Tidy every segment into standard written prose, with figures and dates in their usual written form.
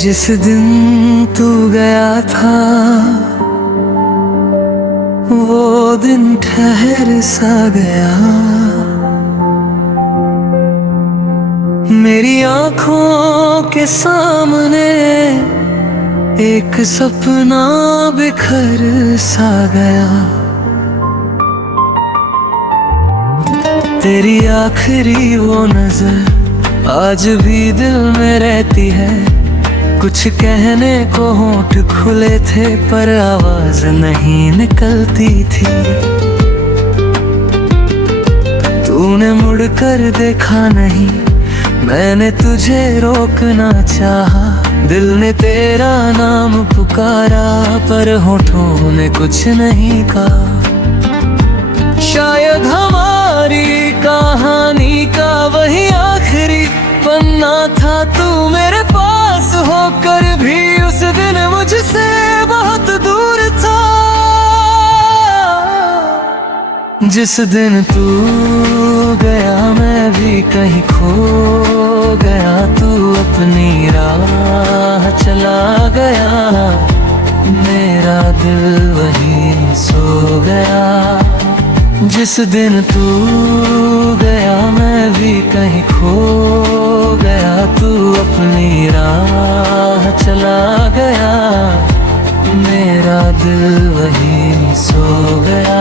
जिस दिन तू गया था वो दिन ठहर सा गया। मेरी आंखों के सामने एक सपना बिखर सा गया। तेरी आखिरी वो नजर आज भी दिल में रहती है। कुछ कहने को होंठ खुले थे पर आवाज नहीं निकलती थी। तूने मुड़कर देखा नहीं, मैंने तुझे रोकना चाहा। दिल ने तेरा नाम पुकारा पर होठों ने कुछ नहीं कहा। शायद हमारी कहानी का वही आखिरी पन्ना था। तू मेरे पास होकर भी उस दिन मुझसे बहुत दूर था। जिस दिन तू गया मैं भी कहीं खो गया। तू अपनी राह चला गया, मेरा दिल वहीं सो गया। जिस दिन तू गया मैं भी कहीं खो गया। तू अपनी राह चला गया, मेरा दिल वहीं सो गया।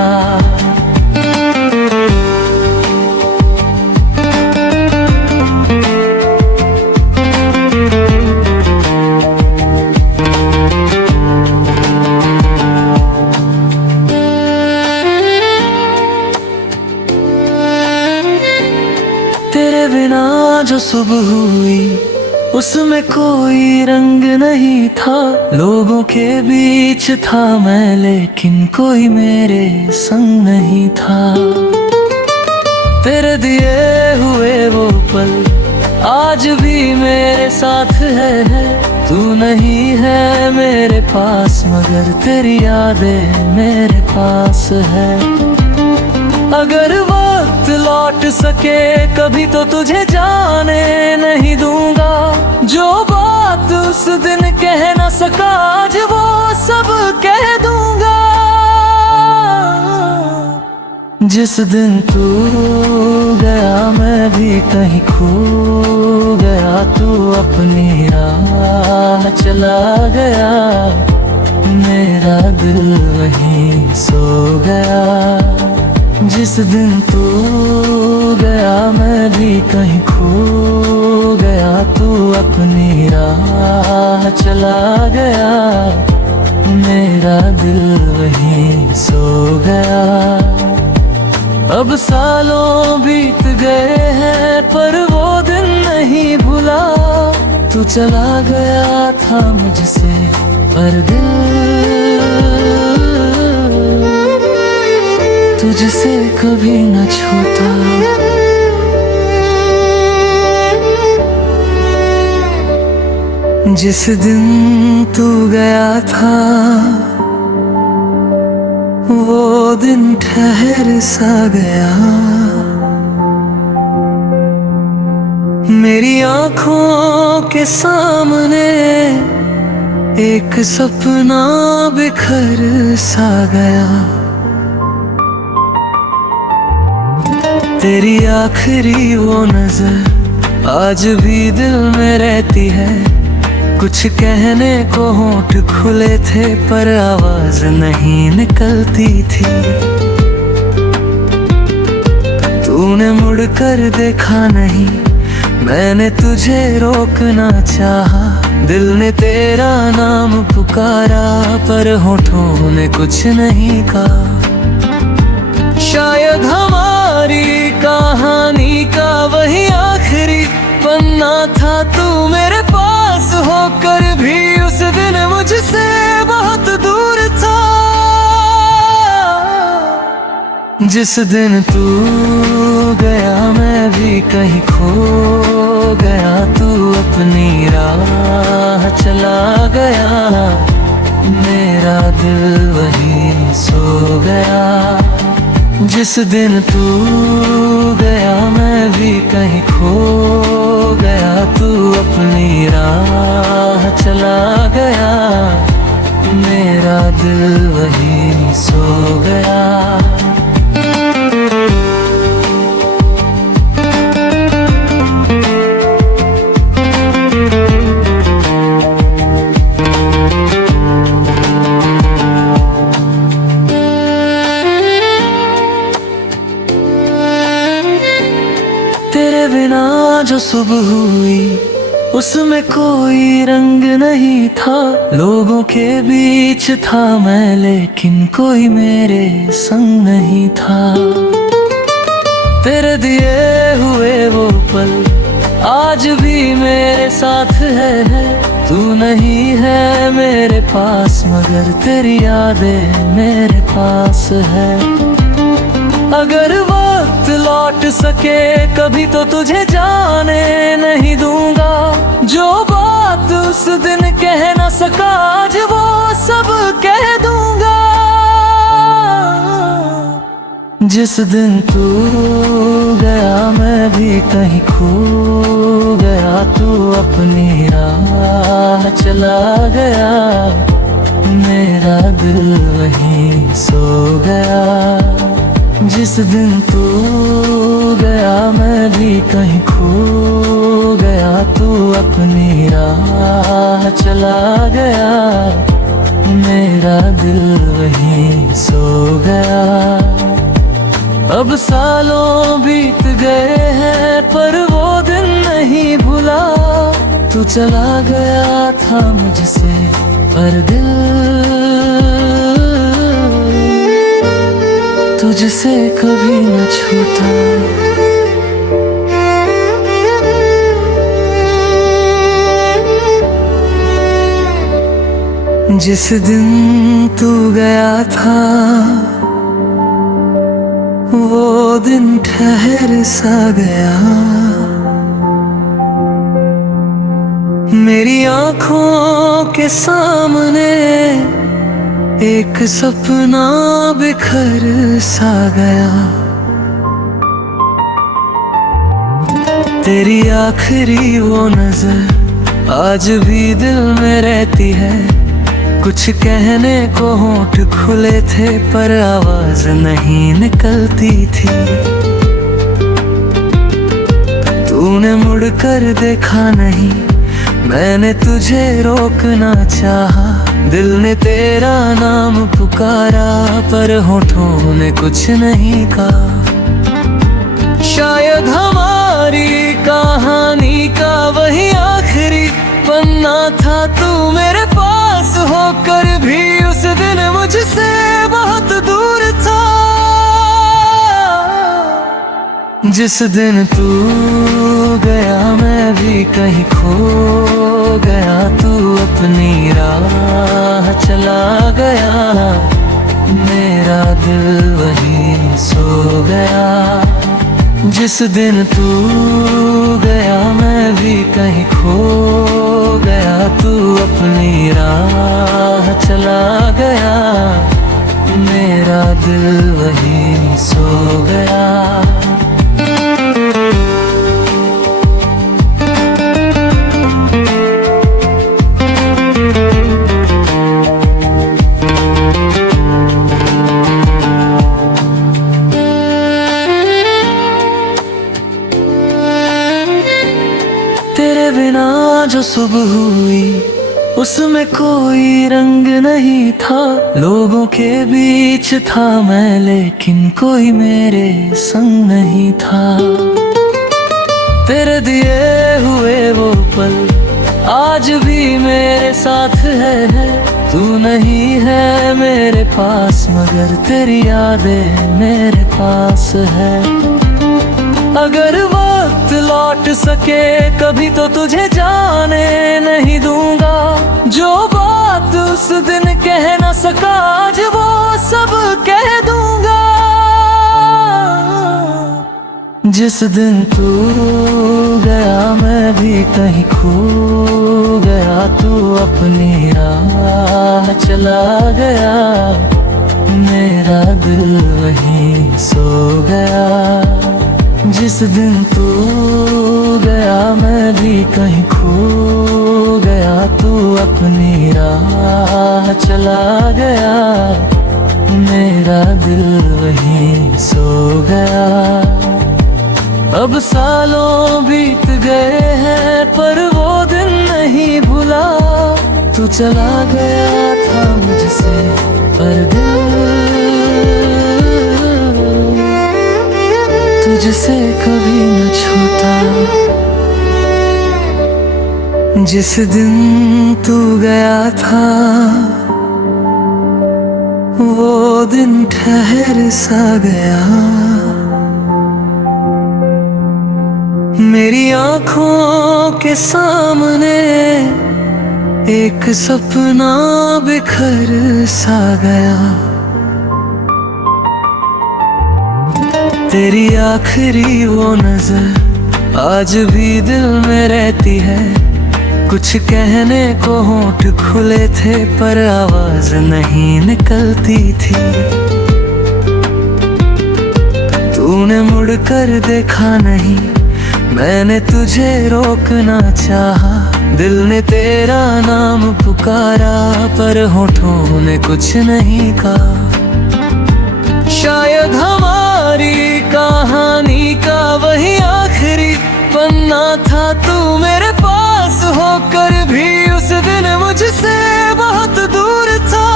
तेरे बिना जो सुबह हुई उसमें कोई रंग नहीं था। लोगों के बीच था मैं लेकिन कोई मेरे संग नहीं था। तेरे दिए हुए वो पल आज भी मेरे साथ है। तू नहीं है मेरे पास मगर तेरी यादें मेरे पास है। अगर वक्त लौट सके कभी तो तुझे जाने नहीं दूंगा। जो बात उस दिन कह न सका आज वो सब कह दूंगा। जिस दिन तू गया मैं भी कहीं खो गया। तू अपनी राह चला गया, मेरा दिल वहीं सो गया। जिस दिन तू गया मैं भी कहीं खो गया। तू अपनी राह चला गया, मेरा दिल वहीं सो गया। अब सालों बीत गए हैं पर वो दिन नहीं भुला। तू चला गया था मुझसे पर दिल तुझसे कभी न छूटा। जिस दिन तू गया था वो दिन ठहर सा गया। मेरी आंखों के सामने एक सपना बिखर सा गया। तेरी आखिरी वो नजर आज भी दिल में रहती है। कुछ कहने को होंठ खुले थे पर आवाज नहीं निकलती थी। तूने मुड़कर देखा नहीं, मैंने तुझे रोकना चाहा। दिल ने तेरा नाम पुकारा पर होठों ने कुछ नहीं कहा। शायद हमारी कहानी का वही आखिरी पन्ना था। तू मेरे पास होकर भी उस दिन मुझसे बहुत दूर था। जिस दिन तू गया मैं भी कहीं खो गया। तू अपनी राह चला गया, मेरा दिल वहीं सो गया। जिस दिन तू गया मैं भी कहीं खो गया, तू अपनी राह चला गया, मेरा दिल वहीं सो गया। तेरे बिना जो सुबह हुई उसमें कोई रंग नहीं था, लोगों के बीच था मैं लेकिन कोई मेरे संग नहीं था। तेरे दिए हुए वो पल आज भी मेरे साथ है, तू नहीं है मेरे पास मगर तेरी यादें मेरे पास है। अगर वक्त लौट सके कभी तो तुझे जाने नहीं दूंगा, जो बात उस दिन कह न सका आज वो सब कह दूंगा। जिस दिन तू गया मैं भी कहीं खो गया, तू अपनी राह चला गया, मेरा दिल वहीं सो गया। जिस दिन तू गया मैं भी कहीं खो गया, तू अपनी राह चला गया, मेरा दिल वहीं सो गया। अब सालों बीत गए हैं पर वो दिन नहीं भुला, तू चला गया था मुझसे पर दिल तुझसे कभी न छूटा। जिस दिन तू गया था वो दिन ठहर सा गया, मेरी आँखों के सामने एक सपना बिखर सा गया। तेरी आखिरी वो नजर आज भी दिल में रहती है, कुछ कहने को होंठ खुले थे पर आवाज नहीं निकलती थी। तूने मुड़कर देखा नहीं, मैंने तुझे रोकना चाहा, दिल ने तेरा नाम पुकारा पर होठों ने कुछ नहीं कहा। शायद हमारी कहानी का वही आखिरी पन्ना था, तू मेरे पास होकर भी उस दिन मुझसे बहुत दूर था। जिस दिन तू गया मैं भी कहीं खो गया, तू अपनी राह चला गया, मेरा दिल वहीं सो गया। जिस दिन तू गया मैं भी कहीं खो गया, तू अपनी राह चला गया, मेरा दिल वहीं सो गया। तेरे बिना जो सुबह हुई उसमें कोई रंग नहीं था, लोगों के बीच था मैं लेकिन कोई मेरे संग नहीं था। तेरे दिए हुए वो पल आज भी मेरे साथ है, तू नहीं है मेरे पास मगर तेरी यादें मेरे पास है। अगर वक्त लौट सके कभी तो तुझे जाने नहीं दूंगा, जो बात उस दिन कह न सका आज वो सब कह दूंगा। जिस दिन तू गया मैं भी कहीं खो गया, तू अपनी राह चला गया, मेरा दिल वहीं सो गया। जिस दिन तू गया मैं भी कहीं खो गया, तू अपनी राह चला गया, मेरा दिल वहीं सो गया। अब सालों बीत गए हैं पर वो दिन नहीं भुला, तू चला गया था मुझसे पर दिल तुझसे कभी न छूटा। जिस दिन तू गया था वो दिन ठहर सा गया, मेरी आँखों के सामने एक सपना बिखर सा गया। तेरी आखिरी वो नजर आज भी दिल में रहती है, कुछ कहने को होंठ खुले थे पर आवाज नहीं निकलती थी। तूने मुड़कर देखा नहीं, मैंने तुझे रोकना चाहा, दिल ने तेरा नाम पुकारा पर होठों ने कुछ नहीं कहा। शायद हमारी कहानी का वही आखिरी पन्ना था, तू मेरे पास होकर भी उस दिन मुझसे बहुत दूर था।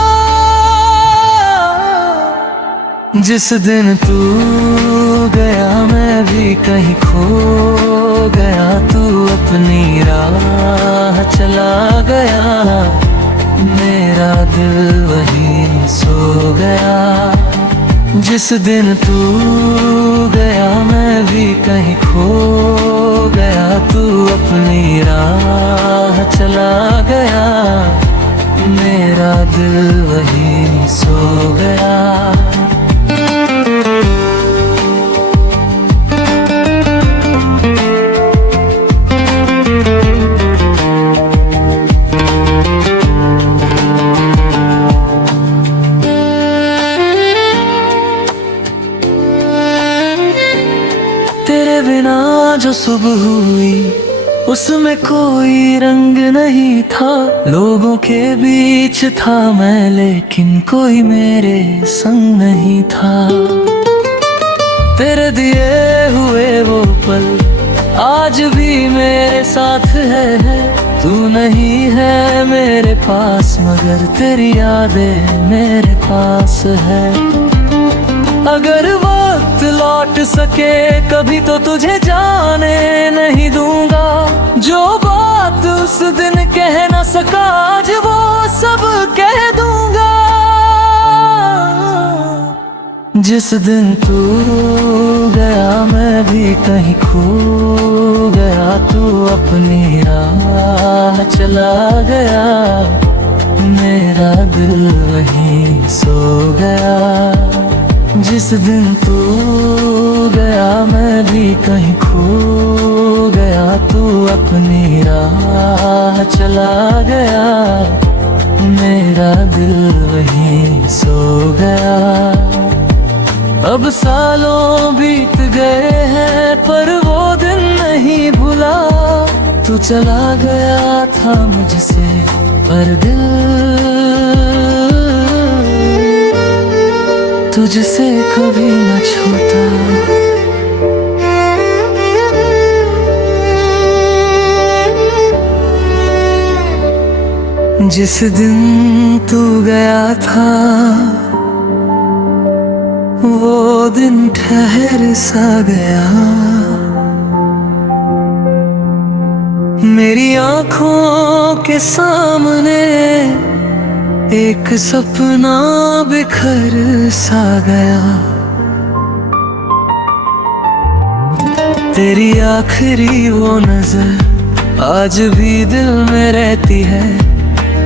जिस दिन तू गया मैं भी कहीं खो गया, तू अपनी राह चला गया, मेरा दिल वहीं सो गया। जिस दिन तू गया मैं भी कहीं खो गया, तू अपनी राह चला गया, मेरा दिल वहीं सो गया। तेरे बिना जो सुबह हुई उसमें कोई रंग नहीं था, लोगों के बीच था मैं लेकिन कोई मेरे संग नहीं था। तेरे दिए हुए वो पल आज भी मेरे साथ है, तू नहीं है मेरे पास मगर तेरी यादें मेरे पास है। अगर वक्त लौट सके कभी तो तुझे जाने नहीं दूंगा, जो बात उस दिन कह न सका आज वो सब कह दूंगा। जिस दिन तू गया मैं भी कहीं खो गया, तू अपनी राह चला गया, मेरा दिल वहीं सो गया। जिस दिन तू गया मैं भी कहीं खो गया, तू अपनी राह चला गया, मेरा दिल वहीं सो गया। अब सालों बीत गए हैं पर वो दिन नहीं भुला, तू चला गया था मुझसे पर दिल तुझसे कभी न छूटा। जिस दिन तू गया था वो दिन ठहर सा गया, मेरी आँखों के सामने एक सपना बिखर सा गया। तेरी आखिरी वो नजर आज भी दिल में रहती है,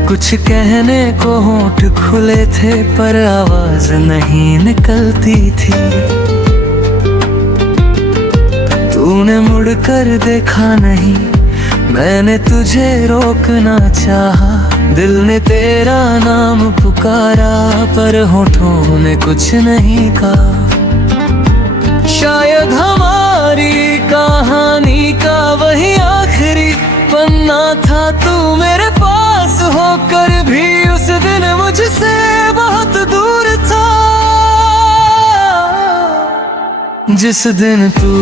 कुछ कहने को होंठ खुले थे पर आवाज नहीं निकलती थी। तूने मुड़कर देखा नहीं, मैंने तुझे रोकना चाहा, दिल ने तेरा नाम पुकारा पर होठों ने कुछ नहीं कहा। शायद हमारी कहानी का वही आखिरी पन्ना था, तू मेरे पास होकर भी उस दिन मुझसे बहुत दूर था। जिस दिन तू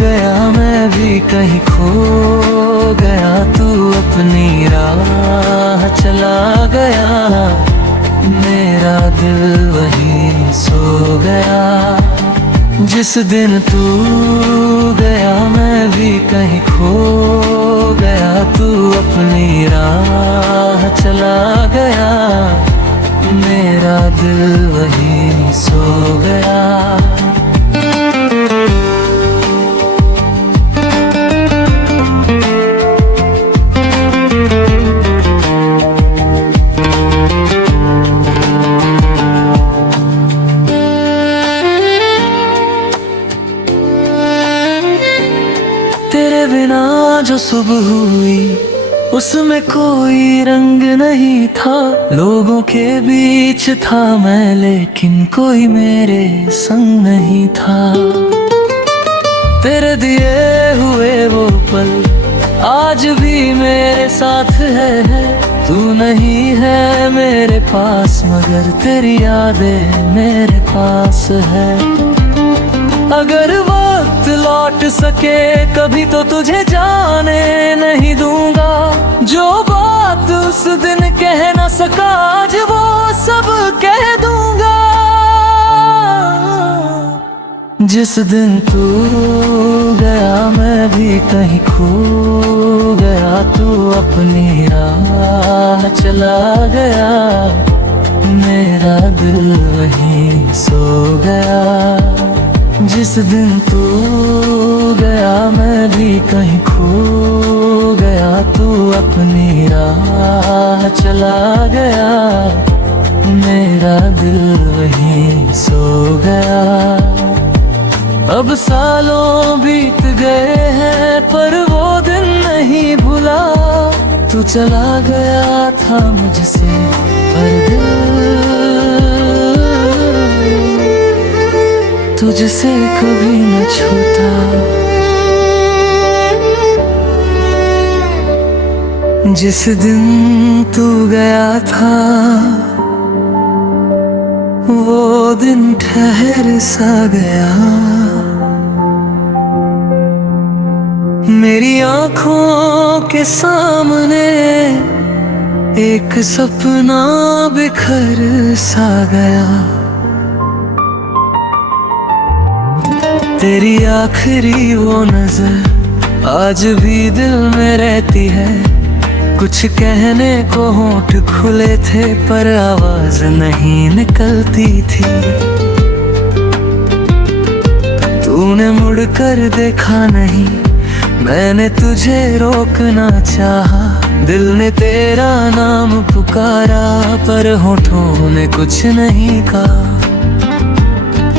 गया मैं भी कहीं खो गया, तू अपनी राह चला गया, मेरा दिल वहीं सो गया। जिस दिन तू गया मैं भी कहीं खो गया, तू अपनी राह चला गया, मेरा दिल वहीं सो गया। तेरे बिना जो सुबह हुई उसमें कोई रंग नहीं था, लोगों के बीच था मैं लेकिन कोई मेरे संग नहीं था। तेरे दिए हुए वो पल आज भी मेरे साथ है, तू नहीं है मेरे पास मगर तेरी यादें मेरे पास है। अगर वक्त लौट सके कभी तो तुझे जाने नहीं दूंगा, जो बात उस दिन कह न सका आज वो सब कह दूंगा। जिस दिन तू गया मैं भी कहीं खो गया, तू अपनी राह चला गया, मेरा दिल वहीं सो गया। जिस दिन तू गया मैं भी कहीं खो गया, तू अपनी राह चला गया, मेरा दिल वहीं सो गया। अब सालों बीत गए हैं पर वो दिन नहीं भुला, तू चला गया था मुझसे पर दिल तुझसे कभी न छूटा। जिस दिन तू गया था वो दिन ठहर सा गया, मेरी आँखों के सामने एक सपना बिखर सा गया। तेरी आखिरी वो नजर आज भी दिल में रहती है, कुछ कहने को होंठ खुले थे पर आवाज नहीं निकलती थी। तूने मुड़कर देखा नहीं, मैंने तुझे रोकना चाहा, दिल ने तेरा नाम पुकारा पर होठों ने कुछ नहीं कहा।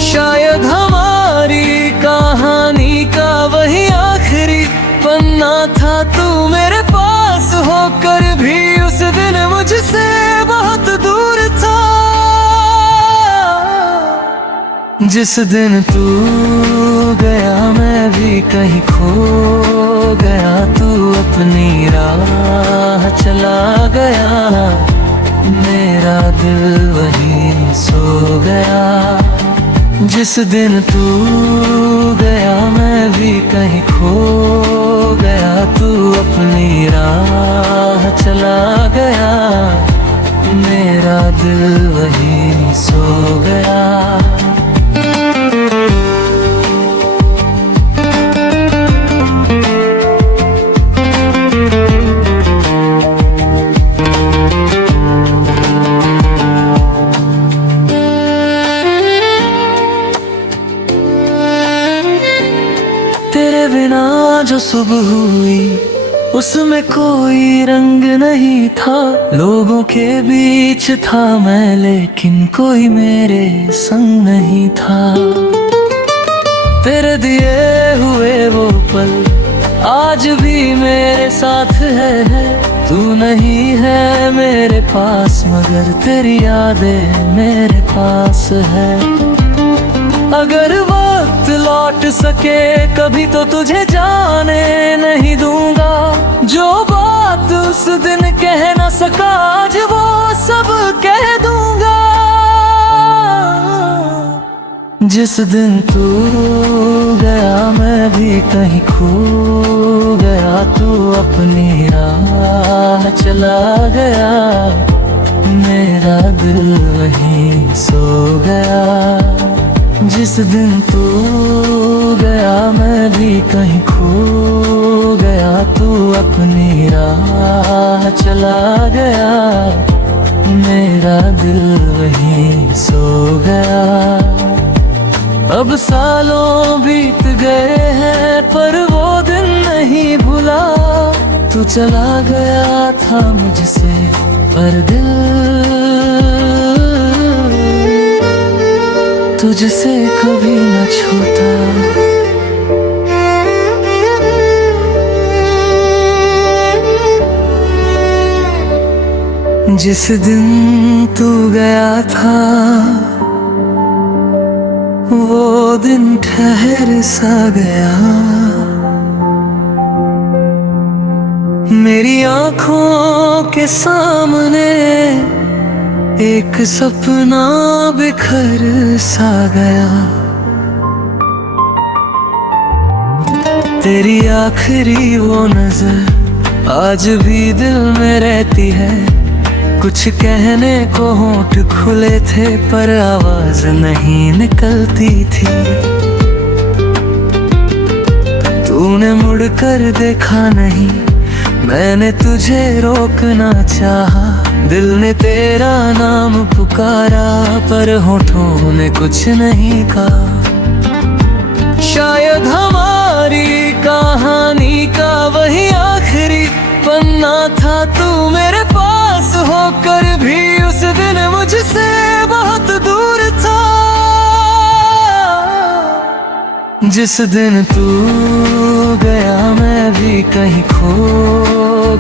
शायद हमारी कहानी का वही आखिरी पन्ना था, तू मेरे पास होकर भी उस दिन मुझसे बहुत दूर था। जिस दिन तू गया मैं भी कहीं खो गया, तू अपनी राह चला गया, मेरा दिल वहीं सो गया। जिस दिन तू गया मैं भी कहीं खो गया, तू अपनी राह चला गया, मेरा दिल वहीं सो गया। तेरे बिना जो सुबह हुई उसमें कोई रंग नहीं था, लोगों के बीच था मैं लेकिन कोई मेरे संग नहीं था। तेरे दिए हुए वो पल आज भी मेरे साथ है, तू नहीं है मेरे पास मगर तेरी यादें मेरे पास है। अगर वक्त वक्त लौट सके कभी तो तुझे जाने नहीं दूंगा। जो बात उस दिन कह न सका आज वो सब कह दूंगा। जिस दिन तू गया मैं भी कहीं खो गया, तू अपनी राह चला गया, मेरा दिल वहीं सो गया। जिस दिन तू गया मैं भी कहीं खो गया, तू अपनी राह चला गया, मेरा दिल वहीं सो गया। अब सालों बीत गए हैं पर वो दिन नहीं भुला। तू चला गया था मुझसे पर दिल तुझसे कभी न छूटा। जिस दिन तू गया था वो दिन ठहर सा गया। मेरी आँखों के सामने एक सपना बिखर सा गया। तेरी आखिरी वो नजर आज भी दिल में रहती है। कुछ कहने को होंठ खुले थे पर आवाज नहीं निकलती थी। तूने मुड़कर देखा नहीं, मैंने तुझे रोकना चाहा। दिल ने तेरा नाम पुकारा पर होठों ने कुछ नहीं कहा। शायद हमारी कहानी का वही आखिरी पन्ना था। तू मेरे पास होकर भी उस दिन मुझसे बहुत दूर था। जिस दिन तू गया मैं भी कहीं खो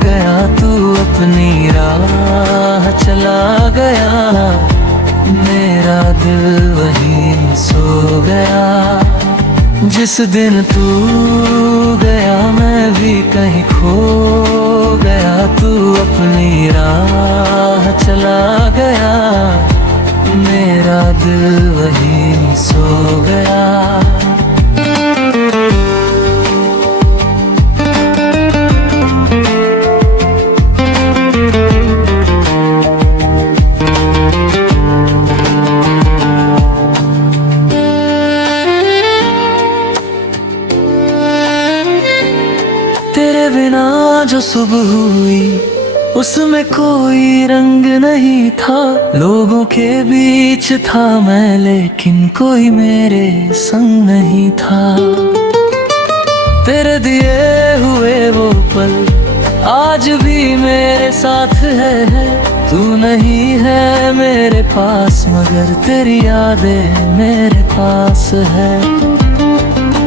गया, तू अपनी राह चला गया, मेरा दिल वहीं सो गया। जिस दिन तू गया मैं भी कहीं खो गया, तू अपनी राह चला गया, मेरा दिल वहीं सो गया। तेरे बिना जो सुबह हुई उसमें कोई रंग नहीं था। लोगों के बीच था मैं लेकिन कोई मेरे संग नहीं था। तेरे दिए हुए वो पल आज भी मेरे साथ है। तू नहीं है मेरे पास मगर तेरी यादें मेरे पास है।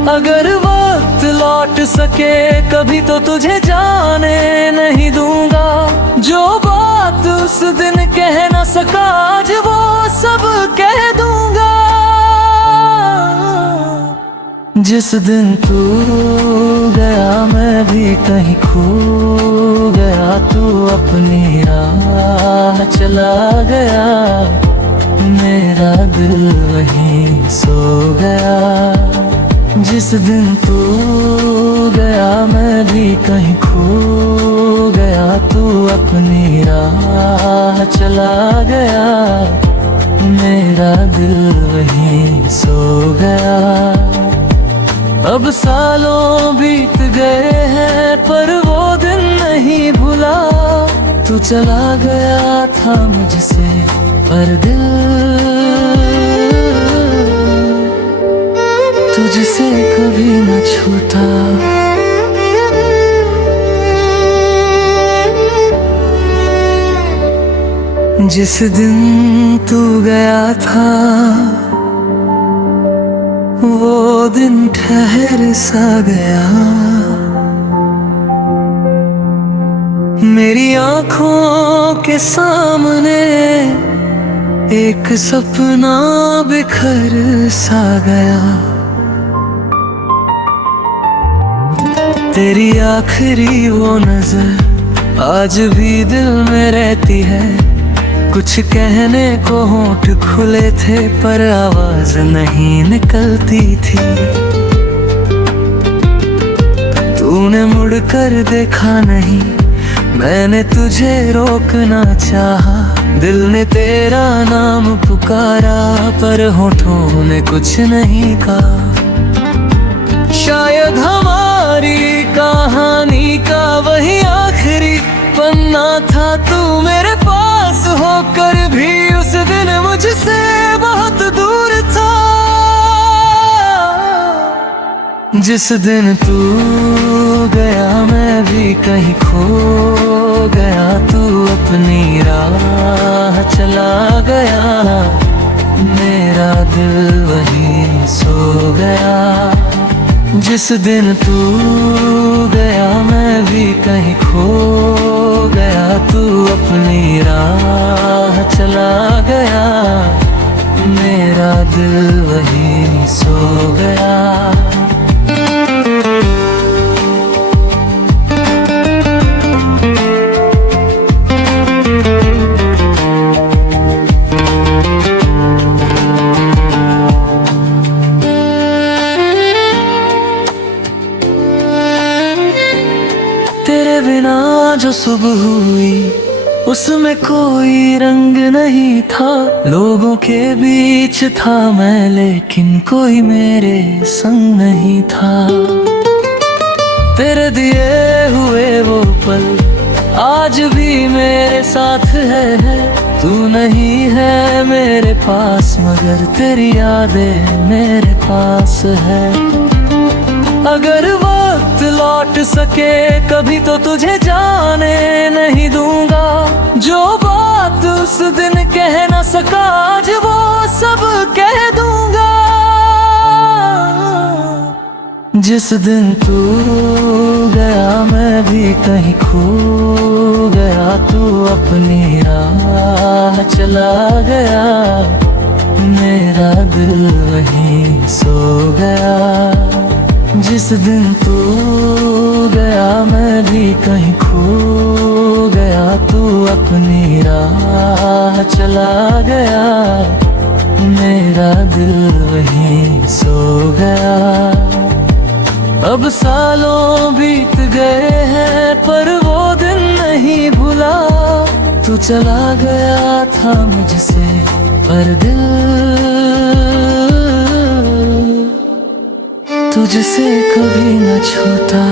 अगर वक्त लौट सके कभी तो तुझे जाने नहीं दूंगा। जो बात उस दिन कह न सका आज वो सब कह दूंगा। जिस दिन तू गया मैं भी कहीं खो गया, तू अपनी राह चला गया, मेरा दिल वहीं सो गया। जिस दिन तू गया मैं भी कहीं खो गया, तू अपनी राह चला गया, मेरा दिल वहीं सो गया। अब सालों बीत गए हैं पर वो दिन नहीं भुला। तू चला गया था मुझसे पर दिल तुझसे कभी न छूटा। जिस दिन तू गया था वो दिन ठहर सा गया। मेरी आँखों के सामने एक सपना बिखर सा गया। तेरी आखिरी वो नजर आज भी दिल में रहती है। कुछ कहने को होंठ खुले थे पर आवाज नहीं निकलती थी। तूने मुड़कर देखा नहीं, मैंने तुझे रोकना चाहा। दिल ने तेरा नाम पुकारा पर होठों ने कुछ नहीं कहा। शायद हमारी कहानी का वही आखिरी पन्ना था। तू मेरे पास होकर भी उस दिन मुझसे बहुत दूर था। जिस दिन तू गया मैं भी कहीं खो गया। तू अपनी राह चला गया, मेरा दिल वहीं सो गया। जिस दिन तू गया मैं भी कहीं खो गया। तू अपनी राह चला गया, मेरा दिल वहीं सो गया। तेरे बिना जो सुबह हुई उसमें कोई रंग नहीं था। लोगों के बीच था मैं लेकिन कोई मेरे संग नहीं था। तेरे दिए हुए वो पल आज भी मेरे साथ है। तू नहीं है मेरे पास मगर तेरी यादें मेरे पास है। अगर वक्त लौट सके कभी तो तुझे जाने नहीं दूंगा। जो बात उस दिन कह न सका आज वो सब कह दूंगा। जिस दिन तू गया मैं भी कहीं खो गया। तू अपनी राह चला गया, मेरा दिल वहीं सो गया। जिस दिन तू गया मैं भी कहीं खो गया। तू अपनी राह चला गया, मेरा दिल वहीं सो गया। अब सालों बीत गए हैं पर वो दिन नहीं भुला। तू चला गया था मुझसे पर दिल तुझसे कभी न छूटा।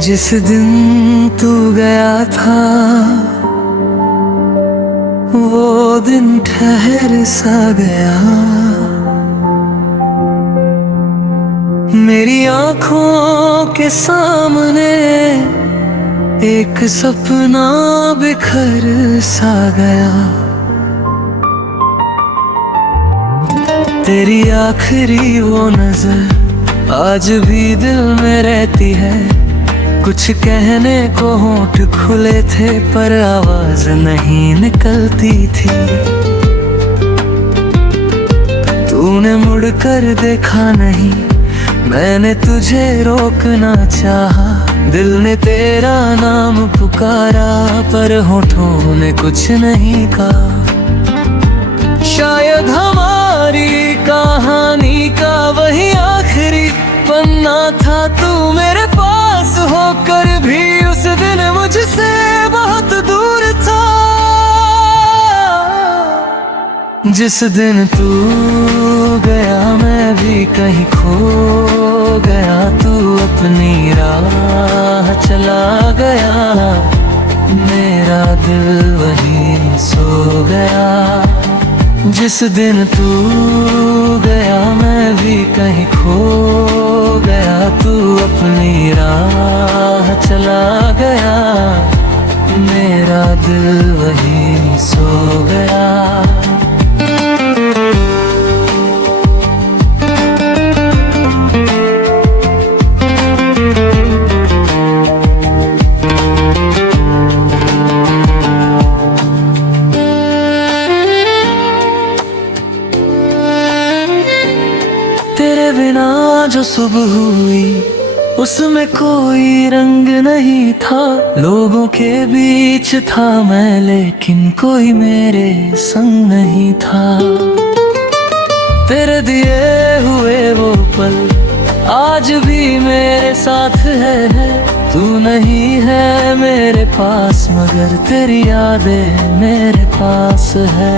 जिस दिन तू गया था वो दिन ठहर सा गया। मेरी आँखों के सामने एक सपना बिखर सा गया। तेरी आखिरी वो नजर आज भी दिल में रहती है। कुछ कहने को होंठ खुले थे पर आवाज नहीं निकलती थी। तूने मुड़कर देखा नहीं, मैंने तुझे रोकना चाहा। दिल ने तेरा नाम पुकारा पर होठों ने कुछ नहीं कहा। शायद हमारी कहानी का वही आखिरी पन्ना था। तू मेरे पास होकर भी उस दिन मुझसे बहुत दूर था। जिस दिन तू गया मैं भी कहीं खो गया। तू अपनी राह चला गया, मेरा दिल वहीं सो गया। जिस दिन तू गया मैं भी कहीं खो गया। तू अपनी राह चला गया, मेरा दिल वहीं सो गया। तेरे बिना जो सुबह हुई उसमें कोई रंग नहीं था। लोगों के बीच था मैं लेकिन कोई मेरे संग नहीं था। तेरे दिए हुए वो पल आज भी मेरे साथ है। तू नहीं है मेरे पास मगर तेरी यादें मेरे पास है।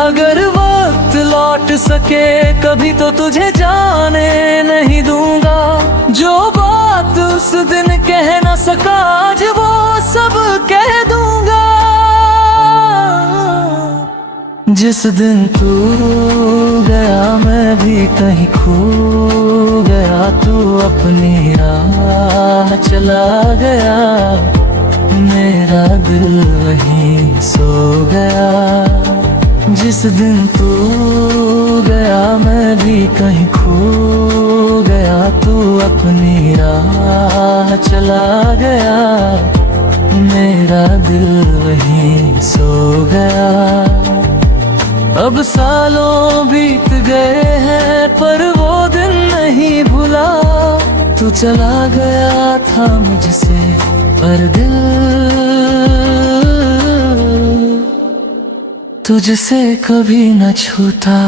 अगर वक्त लौट सके कभी तो तुझे जाने नहीं दूंगा। जो बात उस दिन कह न सका आज वो सब कह दूंगा। जिस दिन तू गया मैं भी कहीं खो गया। तू अपनी राह चला गया मेरा दिल वहीं सो गया। जिस दिन तू गया मैं भी कहीं खो गया। तू अपनी राह चला गया मेरा दिल वहीं सो गया। अब सालों बीत गए हैं पर वो दिन नहीं भुला। तू चला गया था मुझसे पर दिल तुझसे कभी न छूटा।